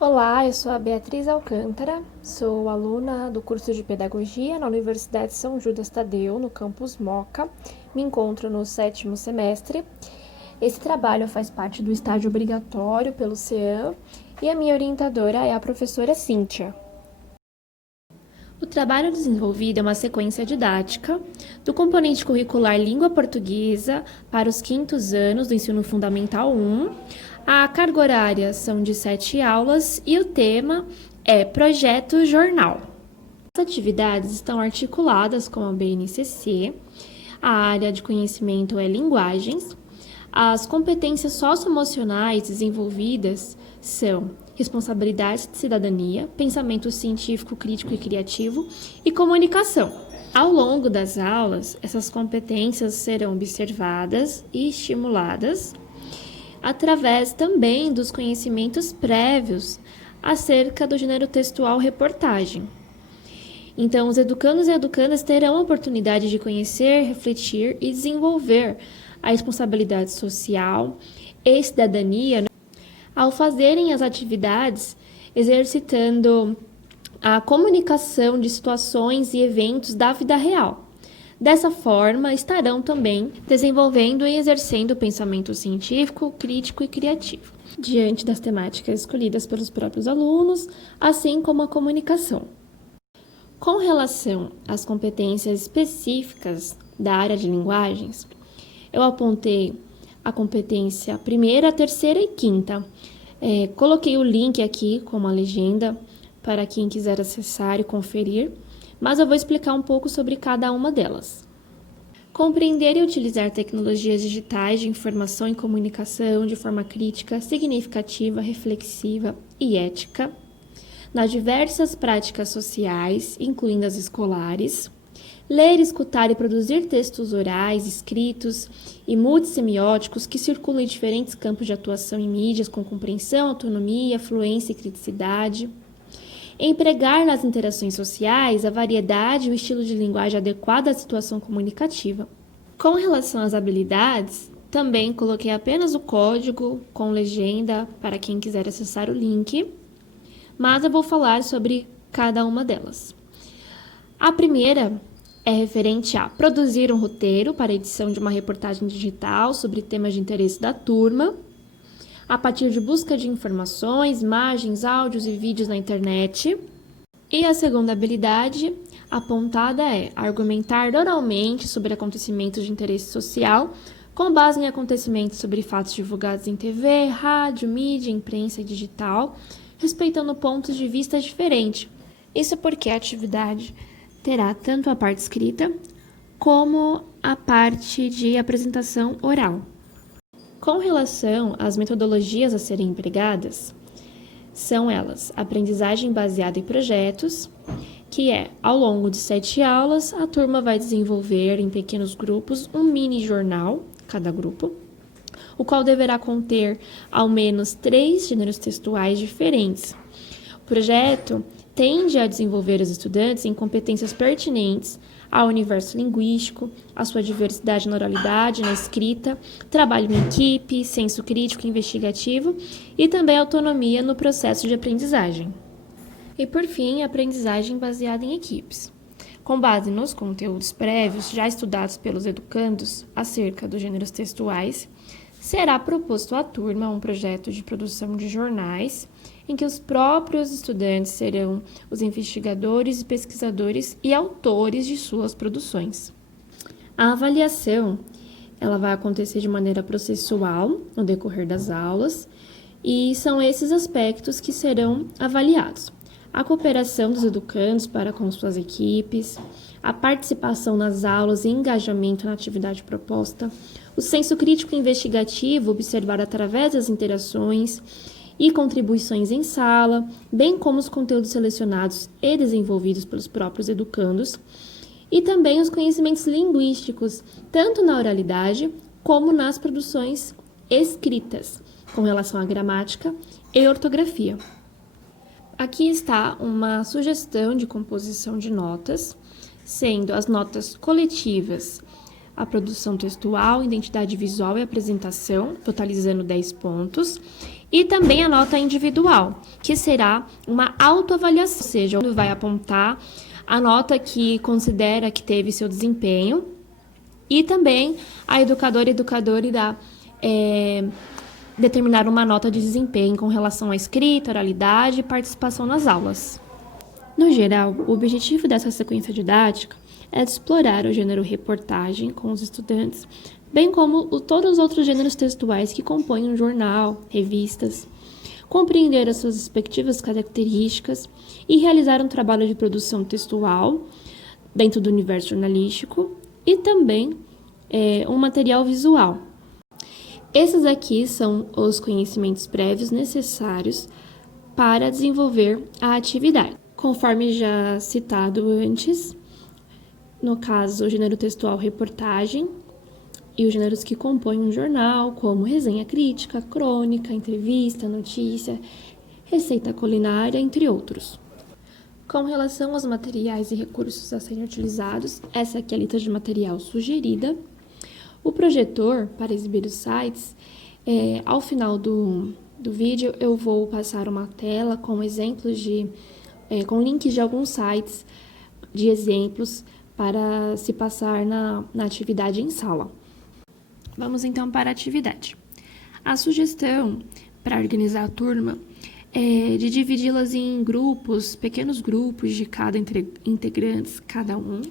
Olá, eu sou a Beatriz Alcântara, sou aluna do curso de Pedagogia na Universidade São Judas Tadeu, no campus Moca. Me encontro no 7º semestre. Esse trabalho faz parte do estágio obrigatório pelo CEAM e a minha orientadora é a professora Cíntia. O trabalho desenvolvido é uma sequência didática do componente curricular Língua Portuguesa para os 5º anos do Ensino Fundamental 1. A carga horária são de 7 aulas e o tema é Projeto Jornal. As atividades estão articuladas com a BNCC, a área de conhecimento é linguagens, as competências socioemocionais desenvolvidas são responsabilidade de cidadania, pensamento científico, crítico e criativo e comunicação. Ao longo das aulas, essas competências serão observadas e estimuladas através também dos conhecimentos prévios acerca do gênero textual reportagem. Então, os educandos e educandas terão a oportunidade de conhecer, refletir e desenvolver a responsabilidade social e cidadania ao fazerem as atividades, exercitando a comunicação de situações e eventos da vida real. Dessa forma, estarão também desenvolvendo e exercendo o pensamento científico, crítico e criativo, diante das temáticas escolhidas pelos próprios alunos, assim como a comunicação. Com relação às competências específicas da área de linguagens, eu apontei a competência primeira, terceira e quinta. Coloquei o link aqui como a legenda para quem quiser acessar e conferir, mas eu vou explicar um pouco sobre cada uma delas. Compreender e utilizar tecnologias digitais de informação e comunicação de forma crítica, significativa, reflexiva e ética, nas diversas práticas sociais, incluindo as escolares. Ler, escutar e produzir textos orais, escritos e multissemióticos que circulam em diferentes campos de atuação em mídias com compreensão, autonomia, fluência e criticidade. Empregar nas interações sociais a variedade e o estilo de linguagem adequado à situação comunicativa. Com relação às habilidades, também coloquei apenas o código com legenda para quem quiser acessar o link, mas eu vou falar sobre cada uma delas. A primeira é referente a produzir um roteiro para a edição de uma reportagem digital sobre temas de interesse da turma, a partir de busca de informações, imagens, áudios e vídeos na internet. E a segunda habilidade apontada é argumentar oralmente sobre acontecimentos de interesse social, com base em acontecimentos sobre fatos divulgados em TV, rádio, mídia, imprensa e digital, respeitando pontos de vista diferentes. Isso porque a atividade terá tanto a parte escrita como a parte de apresentação oral. Com relação às metodologias a serem empregadas, são elas: aprendizagem baseada em projetos, que é, ao longo de 7 aulas, a turma vai desenvolver em pequenos grupos um mini jornal, cada grupo, o qual deverá conter ao menos 3 gêneros textuais diferentes. O projeto tende a desenvolver os estudantes em competências pertinentes ao universo linguístico, à sua diversidade na oralidade, na escrita, trabalho em equipe, senso crítico e investigativo e também autonomia no processo de aprendizagem. E, por fim, a aprendizagem baseada em equipes. Com base nos conteúdos prévios já estudados pelos educandos acerca dos gêneros textuais, será proposto à turma um projeto de produção de jornais em que os próprios estudantes serão os investigadores e pesquisadores e autores de suas produções. A avaliação ela vai acontecer de maneira processual no decorrer das aulas e são esses aspectos que serão avaliados: a cooperação dos educandos para com suas equipes, a participação nas aulas e engajamento na atividade proposta, o senso crítico e investigativo observado através das interações e contribuições em sala, bem como os conteúdos selecionados e desenvolvidos pelos próprios educandos, e também os conhecimentos linguísticos, tanto na oralidade como nas produções escritas, com relação à gramática e ortografia. Aqui está uma sugestão de composição de notas, sendo as notas coletivas a produção textual, identidade visual e apresentação, totalizando 10 pontos, E também a nota individual, que será uma autoavaliação, ou seja, onde vai apontar a nota que considera que teve seu desempenho, e também a educadora irá determinar uma nota de desempenho com relação à escrita, oralidade e participação nas aulas. No geral, o objetivo dessa sequência didática é de explorar o gênero reportagem com os estudantes, bem como todos os outros gêneros textuais que compõem um jornal, revistas, compreender as suas respectivas características e realizar um trabalho de produção textual dentro do universo jornalístico e também um material visual. Esses aqui são os conhecimentos prévios necessários para desenvolver a atividade. Conforme já citado antes, no caso, o gênero textual reportagem e os gêneros que compõem um jornal, como resenha crítica, crônica, entrevista, notícia, receita culinária, entre outros. Com relação aos materiais e recursos a serem utilizados, essa aqui é a lista de material sugerida. O projetor, para exibir os sites, ao final do vídeo eu vou passar uma tela com exemplos com links de alguns sites de exemplos para se passar na atividade em sala. Vamos então para a atividade. A sugestão para organizar a turma é de dividi-las em grupos, pequenos grupos de cada integrantes, cada um.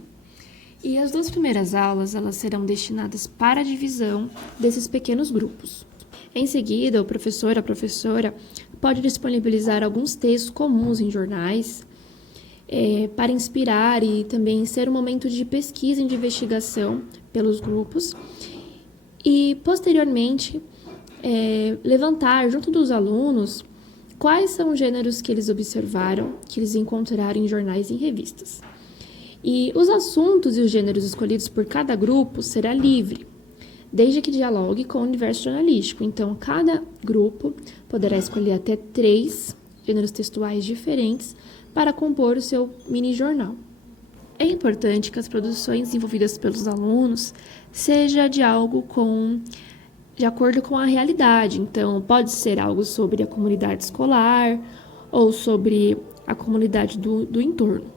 E as 2 primeiras aulas, elas serão destinadas para a divisão desses pequenos grupos. Em seguida, o professor, a professora, pode disponibilizar alguns textos comuns em jornais para inspirar e também ser um momento de pesquisa e de investigação pelos grupos. E, posteriormente, levantar junto dos alunos quais são os gêneros que eles observaram, que eles encontraram em jornais e em revistas. E os assuntos e os gêneros escolhidos por cada grupo será livre, desde que dialogue com o universo jornalístico. Então, cada grupo poderá escolher até 3 gêneros textuais diferentes para compor o seu mini-jornal. É importante que as produções desenvolvidas pelos alunos seja de acordo com a realidade. Então, pode ser algo sobre a comunidade escolar ou sobre a comunidade do entorno.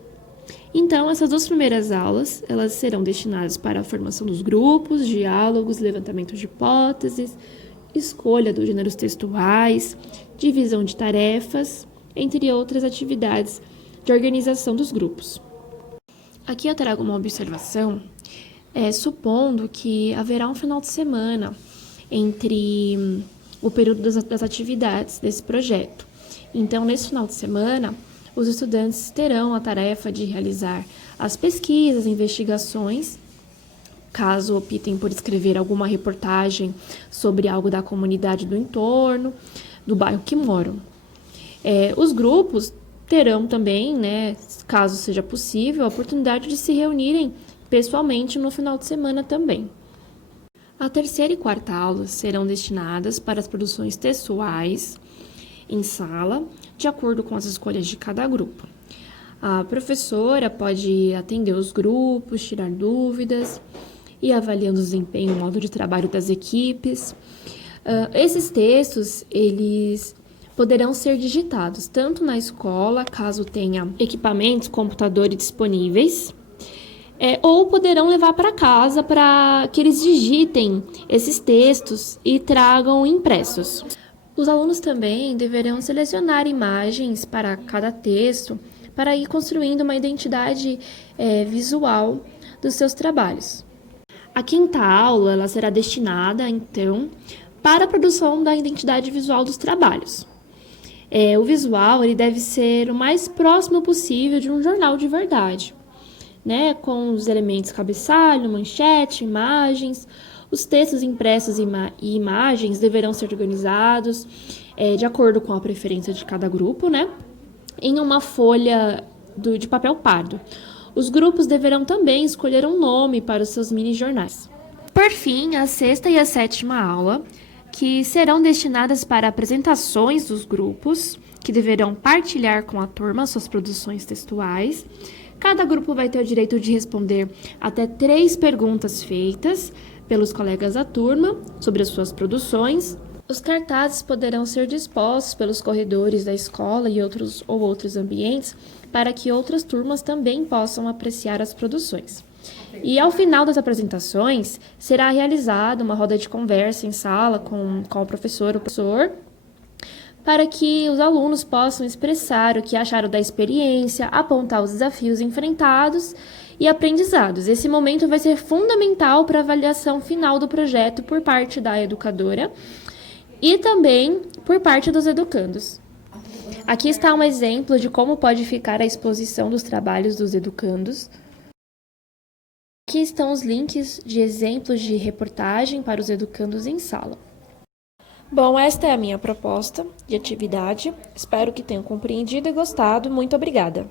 Então, essas 2 primeiras aulas, elas serão destinadas para a formação dos grupos, diálogos, levantamento de hipóteses, escolha dos gêneros textuais, divisão de tarefas, entre outras atividades de organização dos grupos. Aqui eu trago uma observação, supondo que haverá um final de semana entre o período das atividades desse projeto. Então, nesse final de semana, os estudantes terão a tarefa de realizar as pesquisas, investigações, caso optem por escrever alguma reportagem sobre algo da comunidade do entorno, do bairro que moram. Os grupos terão também, caso seja possível, a oportunidade de se reunirem pessoalmente no final de semana também. A 3ª e 4ª aulas serão destinadas para as produções textuais em sala, de acordo com as escolhas de cada grupo. A professora pode atender os grupos, tirar dúvidas e avaliando o desempenho e o modo de trabalho das equipes. Esses textos, eles poderão ser digitados tanto na escola, caso tenha equipamentos, computadores disponíveis, ou poderão levar para casa para que eles digitem esses textos e tragam impressos. Os alunos também deverão selecionar imagens para cada texto para ir construindo uma identidade visual dos seus trabalhos. A 5ª aula ela será destinada, então, para a produção da identidade visual dos trabalhos. O visual ele deve ser o mais próximo possível de um jornal de verdade, com os elementos cabeçalho, manchete, imagens. Os textos impressos e imagens deverão ser organizados de acordo com a preferência de cada grupo, em uma folha de papel pardo. Os grupos deverão também escolher um nome para os seus mini-jornais. Por fim, a 6ª e a 7ª aula, que serão destinadas para apresentações dos grupos, que deverão partilhar com a turma suas produções textuais. Cada grupo vai ter o direito de responder até 3 perguntas feitas pelos colegas da turma sobre as suas produções. Os cartazes poderão ser dispostos pelos corredores da escola e outros ambientes para que outras turmas também possam apreciar as produções. E ao final das apresentações, será realizada uma roda de conversa em sala com o professor, para que os alunos possam expressar o que acharam da experiência, apontar os desafios enfrentados e aprendizados. Esse momento vai ser fundamental para a avaliação final do projeto por parte da educadora e também por parte dos educandos. Aqui está um exemplo de como pode ficar a exposição dos trabalhos dos educandos. Aqui estão os links de exemplos de reportagem para os educandos em sala. Bom, esta é a minha proposta de atividade. Espero que tenham compreendido e gostado. Muito obrigada!